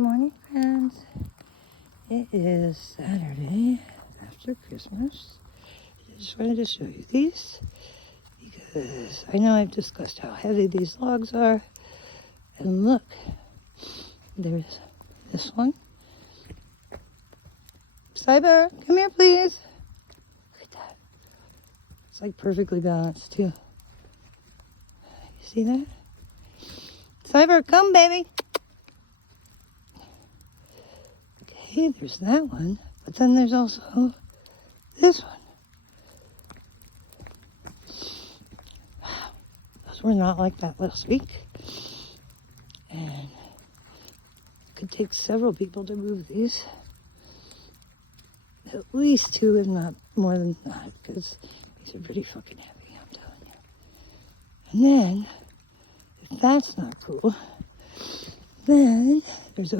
Morning, friends. It is Saturday after Christmas. I just wanted to show you these because I know I've discussed how heavy these logs are. And look, there's this one. Cyber, come here, please. Look at that. It's like perfectly balanced, too. You see that? Cyber, come, baby. Okay, there's that one. But then there's also this one. Those were not like that last week. And it could take several people to move these. At least two, if not more than that, because these are pretty fucking heavy, I'm telling you. And then, if that's not cool, then there's a